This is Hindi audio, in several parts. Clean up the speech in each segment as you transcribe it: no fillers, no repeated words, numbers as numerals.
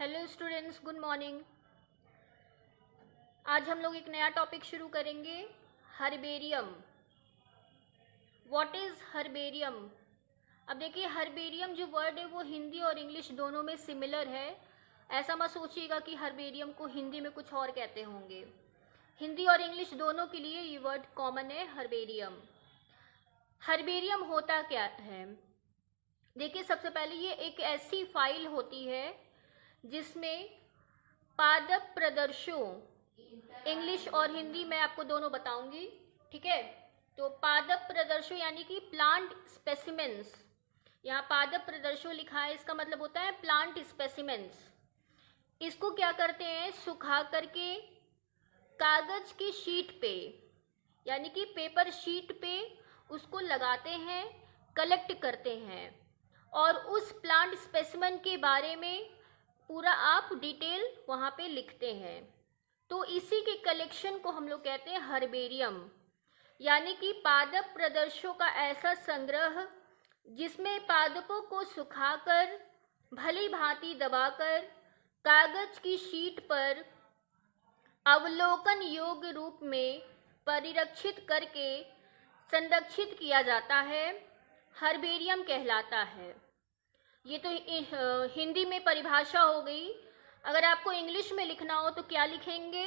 Hello students, good morning. आज हम लोग एक नया टॉपिक शुरू करेंगे, हर्बेरियम। What is herbarium? अब देखिए, हर्बेरियम जो वर्ड है वो हिंदी और इंग्लिश दोनों में सिमिलर है। ऐसा मत सोचिएगा कि हर्बेरियम को हिंदी में कुछ और कहते होंगे। हिंदी और इंग्लिश दोनों के लिए ये वर्ड कॉमन है, हर्बेरियम। हर्बेरियम होता क्या है? देखिए, सबसे पहले ये एक ऐसी फाइल होती है जिसमें पादप प्रदर्शों, इंग्लिश और हिंदी मैं आपको दोनों बताऊंगी, ठीक है। तो पादप प्रदर्शों यानी कि प्लांट स्पेसिमेंस, यहाँ पादप प्रदर्शों लिखा है, इसका मतलब होता है प्लांट स्पेसिमेंस। इसको क्या करते हैं, सुखा करके कागज की शीट पे यानी कि पेपर शीट पे उसको लगाते हैं, कलेक्ट करते हैं और उस प्लांट स्पेसिमेन के बारे में पूरा आप डिटेल वहाँ पे लिखते हैं। तो इसी के कलेक्शन को हम लोग कहते हैं हर्बेरियम, यानी कि पादप प्रदर्शों का ऐसा संग्रह जिसमें पादपों को सुखाकर भली भांति दबाकर कागज की शीट पर अवलोकन योग्य रूप में परिरक्षित करके संरक्षित किया जाता है, हर्बेरियम कहलाता है। ये तो हिंदी में परिभाषा हो गई। अगर आपको इंग्लिश में लिखना हो तो क्या लिखेंगे?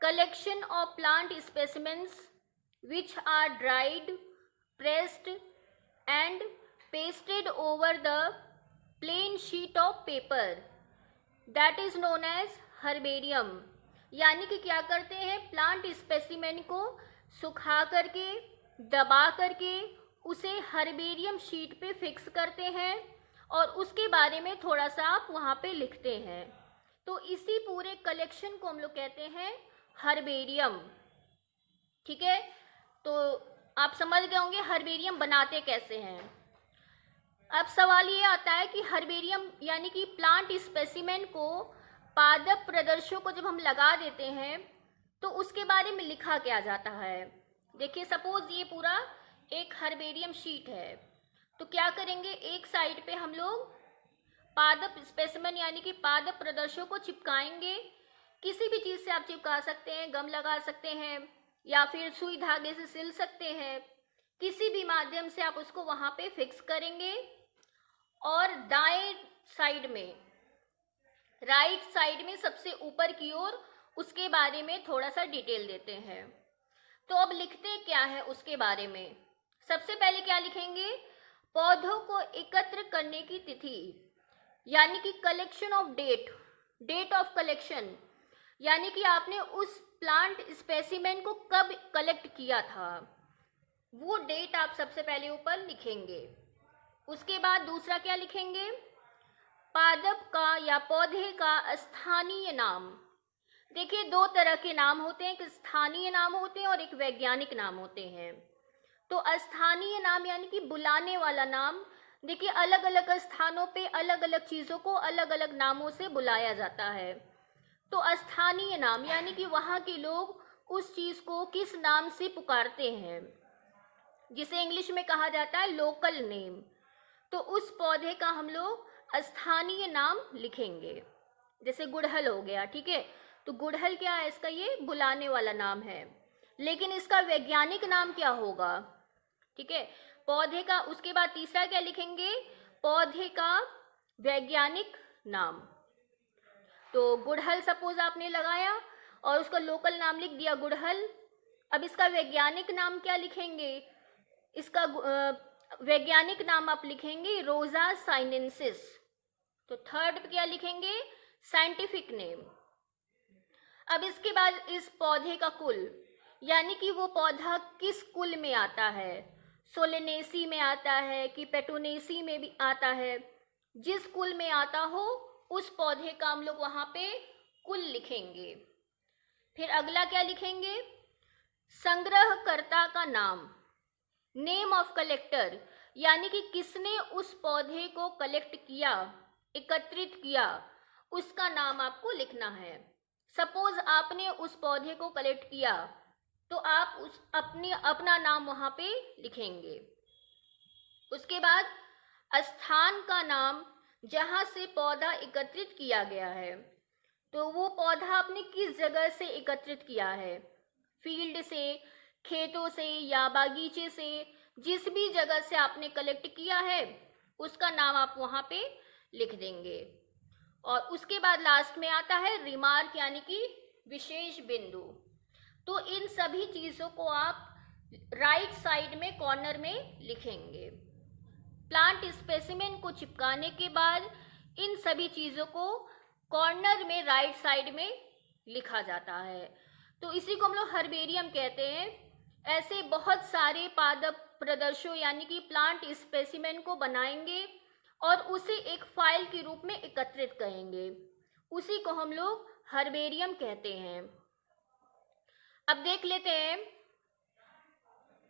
Collection of plant specimens which are dried, pressed and pasted over the plain sheet of paper that is known as herbarium. यानी कि क्या करते हैं, प्लांट स्पेसिमेन को सुखा करके दबा करके उसे हर्बेरियम शीट पे फिक्स करते हैं और उसके बारे में थोड़ा सा आप वहाँ पे लिखते हैं। तो इसी पूरे कलेक्शन को हम लोग कहते हैं हर्बेरियम, ठीक है। तो आप समझ गए होंगे हर्बेरियम बनाते कैसे हैं। अब सवाल ये आता है कि हर्बेरियम यानी कि प्लांट स्पेसिमेन को पादप प्रदर्शों को जब हम लगा देते हैं तो उसके बारे में लिखा क्या जाता है। देखिए, सपोज ये पूरा एक हर्बेरियम शीट है, तो क्या करेंगे, एक साइड पे हम लोग पादप स्पेसिमेन यानी कि पादप प्रदर्शों को चिपकाएंगे। किसी भी चीज़ से आप चिपका सकते हैं, गम लगा सकते हैं या फिर सुई धागे से सिल सकते हैं। किसी भी माध्यम से आप उसको वहाँ पे फिक्स करेंगे और दाएं साइड में, राइट साइड में सबसे ऊपर की ओर उसके बारे में थोड़ा सा डिटेल देते हैं। तो अब लिखते क्या है उसके बारे में। सबसे पहले क्या लिखेंगे, पौधों को एकत्र करने की तिथि यानी कि collection of date, date of collection, यानी कि आपने उस प्लांट स्पेसिमेन को कब कलेक्ट किया था, वो डेट आप सबसे पहले ऊपर लिखेंगे। उसके बाद दूसरा क्या लिखेंगे, पादप का या पौधे का स्थानीय नाम। देखिए, दो तरह के नाम होते हैं, एक स्थानीय नाम होते हैं और एक वैज्ञानिक नाम होते हैं। तो स्थानीय नाम यानी कि बुलाने वाला नाम। देखिए, अलग अलग स्थानों पे अलग अलग चीज़ों को अलग अलग नामों से बुलाया जाता है। तो स्थानीय नाम यानी कि वहाँ के लोग उस चीज़ को किस नाम से पुकारते हैं, जिसे इंग्लिश में कहा जाता है लोकल नेम। तो उस पौधे का हम लोग स्थानीय नाम लिखेंगे। जैसे गुड़हल हो गया, ठीक है। तो गुड़हल क्या है, इसका ये बुलाने वाला नाम है, लेकिन इसका वैज्ञानिक नाम क्या होगा, ठीक है, पौधे का। उसके बाद तीसरा क्या लिखेंगे, पौधे का वैज्ञानिक नाम। तो गुड़हल सपोज आपने लगाया और उसका लोकल नाम लिख दिया गुड़हल। अब इसका वैज्ञानिक नाम क्या लिखेंगे, इसका वैज्ञानिक नाम आप लिखेंगे रोजा साइनेंसिस। तो थर्ड पे क्या लिखेंगे, साइंटिफिक नेम। अब इसके बाद इस पौधे का कुल, यानी कि वो पौधा किस कुल में आता है, सोलेनेसी में आता है कि पेटोनेसी में भी आता है। जिस कुल में आता हो उस पौधे का हम लोग वहाँ पे कुल लिखेंगे। फिर अगला क्या लिखेंगे, संग्रहकर्ता का नाम, नेम ऑफ कलेक्टर, यानी कि किसने उस पौधे को कलेक्ट किया, एकत्रित किया, उसका नाम आपको लिखना है। सपोज आपने उस पौधे को कलेक्ट किया तो आप अपना नाम वहाँ पे लिखेंगे। उसके बाद स्थान का नाम, जहाँ से पौधा एकत्रित किया गया है। तो वो पौधा आपने किस जगह से एकत्रित किया है, फील्ड से, खेतों से या बागीचे से, जिस भी जगह से आपने कलेक्ट किया है उसका नाम आप वहाँ पे लिख देंगे। और उसके बाद लास्ट में आता है रिमार्क यानी कि विशेष बिंदु। तो इन सभी चीज़ों को आप राइट साइड में कॉर्नर में लिखेंगे। प्लांट स्पेसिमेन को चिपकाने के बाद इन सभी चीज़ों को कॉर्नर में राइट साइड में लिखा जाता है। तो इसी को हम लोग हर्बेरियम कहते हैं। ऐसे बहुत सारे पादप प्रदर्शों यानी कि प्लांट स्पेसिमेन को बनाएंगे और उसे एक फाइल के रूप में एकत्रित करेंगे, उसी को हम लोग हर्बेरियम कहते हैं। अब देख लेते हैं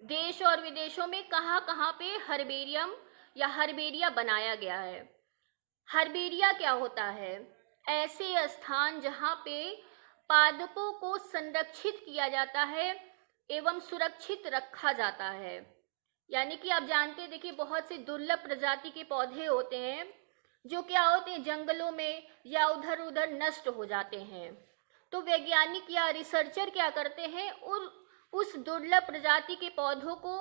देश और विदेशों में कहाँ कहाँ पे हर्बेरियम या हर्बेरिया बनाया गया है। हर्बेरिया क्या होता है? ऐसे स्थान जहाँ पे पादपों को संरक्षित किया जाता है एवं सुरक्षित रखा जाता है। यानी कि आप जानते हैं, देखिए बहुत से दुर्लभ प्रजाति के पौधे होते हैं जो क्या होते हैं, जंगलों में या उधर उधर नष्ट हो जाते हैं। तो वैज्ञानिक या रिसर्चर क्या करते हैं, उस दुर्लभ प्रजाति के पौधों को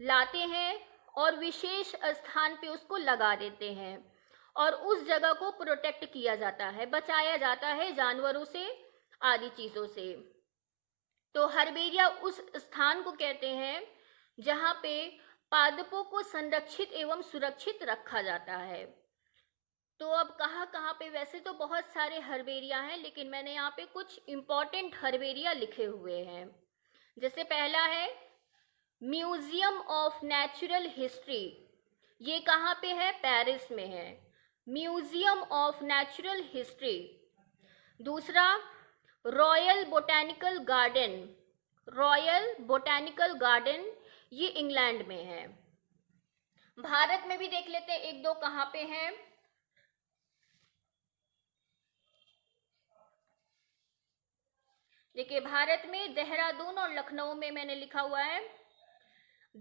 लाते हैं और विशेष स्थान पे उसको लगा देते हैं और उस जगह को प्रोटेक्ट किया जाता है, बचाया जाता है जानवरों से आदि चीज़ों से। तो हर्बेरिया उस स्थान को कहते हैं जहाँ पे पादपों को संरक्षित एवं सुरक्षित रखा जाता है। तो अब कहाँ कहाँ पे, वैसे तो बहुत सारे हर्बेरिया हैं लेकिन मैंने यहाँ पे कुछ इम्पॉर्टेंट हर्बेरिया लिखे हुए हैं। जैसे पहला है म्यूजियम ऑफ नेचुरल हिस्ट्री। ये कहाँ पे है? पेरिस में है, म्यूजियम ऑफ नेचुरल हिस्ट्री। दूसरा royal botanical garden, royal botanical garden, ये इंग्लैंड में है। भारत में भी देख लेते हैं एक दो कहाँ पे हैं। देखिए भारत में देहरादून और लखनऊ में मैंने लिखा हुआ है।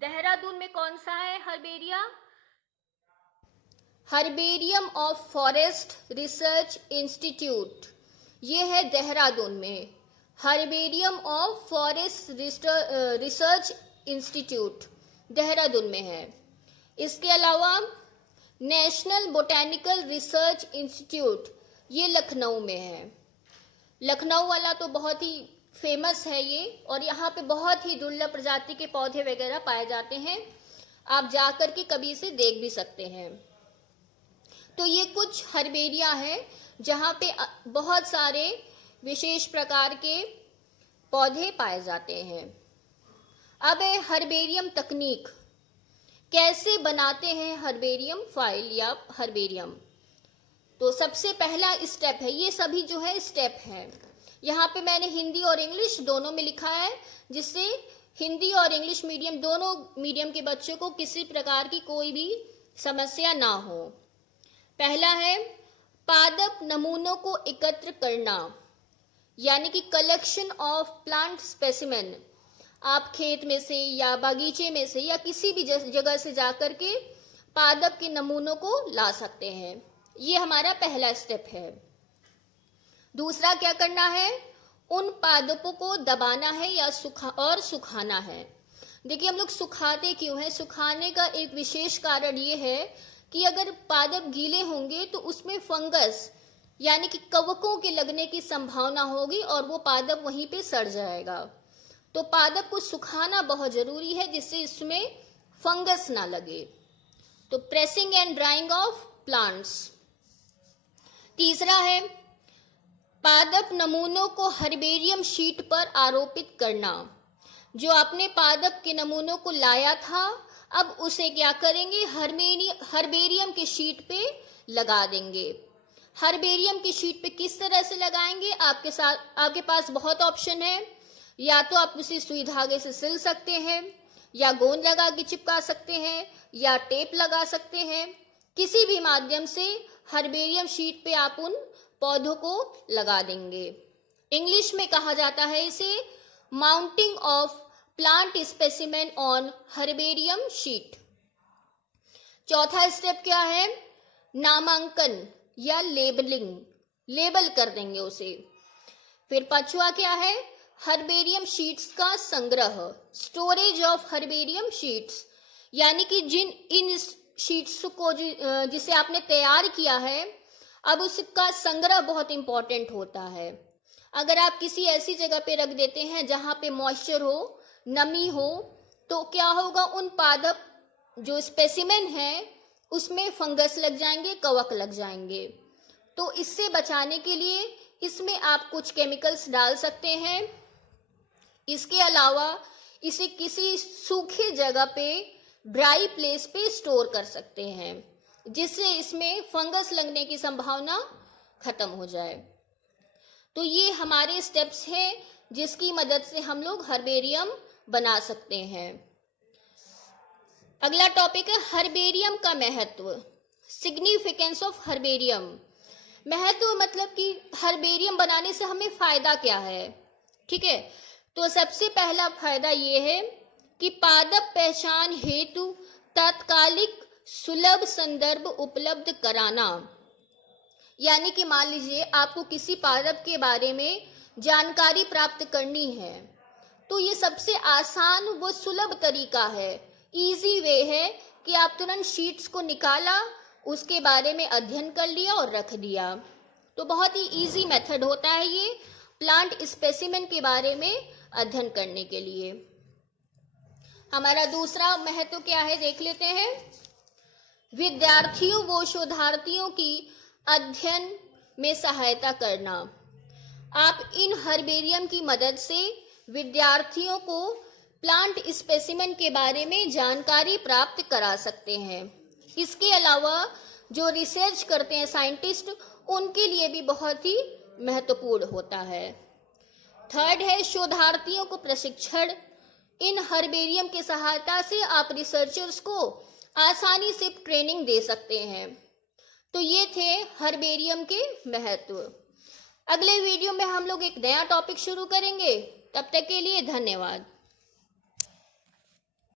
देहरादून में कौन सा है herbaria? Herbarium of forest research institute, ये है देहरादून में, herbarium of forest research institute Dehradun में है। इसके अलावा नेशनल बोटैनिकल रिसर्च इंस्टीट्यूट, ये लखनऊ में है। लखनऊ वाला तो बहुत ही फेमस है ये, और यहाँ पे बहुत ही दुर्लभ प्रजाति के पौधे वगैरह पाए जाते हैं। आप जाकर के कभी इसे देख भी सकते हैं। तो ये कुछ हर्बेरिया है जहाँ पे बहुत सारे विशेष प्रकार के पौधे पाए जाते हैं। अब है हर्बेरियम तकनीक, कैसे बनाते हैं हर्बेरियम फाइल या हर्बेरियम। तो सबसे पहला स्टेप है, ये सभी जो है स्टेप है, यहाँ पे मैंने हिंदी और इंग्लिश दोनों में लिखा है, जिससे हिंदी और इंग्लिश मीडियम दोनों मीडियम के बच्चों को किसी प्रकार की कोई भी समस्या ना हो। पहला है पादप नमूनों को एकत्र करना, यानी कि कलेक्शन ऑफ प्लांट स्पेसिमेन। आप खेत में से या बागीचे में से या किसी भी जगह से जाकर के पादप के नमूनों को ला सकते हैं। ये हमारा पहला स्टेप है। दूसरा क्या करना है, उन पादपों को दबाना है या सुखाना है। देखिए हम लोग सुखाते क्यों हैं? सुखाने का एक विशेष कारण ये है कि अगर पादप गीले होंगे तो उसमें फंगस यानी कि कवकों के लगने की संभावना होगी और वो पादप वहीं पे सड़ जाएगा। तो पादप को सुखाना बहुत जरूरी है जिससे इसमें फंगस ना लगे। तो pressing and drying of plants. तीसरा है पादप नमूनों को हर्बेरियम शीट पर आरोपित करना। जो आपने पादप के नमूनों को लाया था, अब उसे क्या करेंगे, हर्बेरियम की शीट पे लगा देंगे। हर्बेरियम की शीट पे किस तरह से लगाएंगे? आपके पास बहुत ऑप्शन है। या तो आप उसे सुई धागे से सिल सकते हैं, या गोंद लगा के चिपका सकते हैं, या टेप लगा सकते हैं। किसी भी माध्यम से हर्बेरियम शीट पे आप उन पौधों को लगा देंगे। इंग्लिश में कहा जाता है इसे mounting of plant specimen on herbarium sheet. चौथा स्टेप क्या है, नामांकन या लेबलिंग, लेबल कर देंगे उसे। फिर पांचवा क्या है, हर्बेरियम शीट्स का संग्रह, स्टोरेज ऑफ हर्बेरियम शीट्स, यानी कि इन शीट्स को जिसे आपने तैयार किया है, अब उसका संग्रह बहुत इंपॉर्टेंट होता है। अगर आप किसी ऐसी जगह पे रख देते हैं जहाँ पे मॉइस्चर हो, नमी हो, तो क्या होगा, उन पादप जो स्पेसिमेन है उसमें फंगस लग जाएंगे, कवक लग जाएंगे। तो इससे बचाने के लिए इसमें आप कुछ केमिकल्स डाल सकते हैं। इसके अलावा इसे किसी सूखी जगह पे, ड्राई प्लेस पे स्टोर कर सकते हैं, जिससे इसमें फंगस लगने की संभावना खत्म हो जाए। तो ये हमारे स्टेप्स हैं जिसकी मदद से हम लोग हर्बेरियम बना सकते हैं। अगला टॉपिक है हर्बेरियम का महत्व, सिग्निफिकेंस ऑफ हर्बेरियम। महत्व मतलब कि हर्बेरियम बनाने से हमें फायदा क्या है, ठीक है। तो सबसे पहला फायदा ये है कि पादप पहचान हेतु तात्कालिक सुलभ संदर्भ उपलब्ध कराना, यानी कि मान लीजिए आपको किसी पादप के बारे में जानकारी प्राप्त करनी है, तो ये सबसे आसान व सुलभ तरीका है, इजी वे है कि आप तुरंत शीट्स को निकाला, उसके बारे में अध्ययन कर लिया और रख दिया। तो बहुत ही इजी मेथड होता है ये प्लांट स्पेसिमेन के बारे में अध्ययन करने के लिए। हमारा दूसरा महत्व क्या है देख लेते हैं, विद्यार्थियों व शोधार्थियों की अध्ययन में सहायता करना। आप इन हर्बेरियम की मदद से विद्यार्थियों को प्लांट स्पेसिमेन के बारे में जानकारी प्राप्त करा सकते हैं। इसके अलावा जो रिसर्च करते हैं साइंटिस्ट, उनके लिए भी बहुत ही महत्वपूर्ण होता है। थर्ड है शोधार्थियों को प्रशिक्षण। इन हर्बेरियम की सहायता से आप रिसर्चर्स को आसानी से ट्रेनिंग दे सकते हैं। तो ये थे हर्बेरियम के महत्व। अगले वीडियो में हम लोग एक नया टॉपिक शुरू करेंगे। तब तक के लिए धन्यवाद।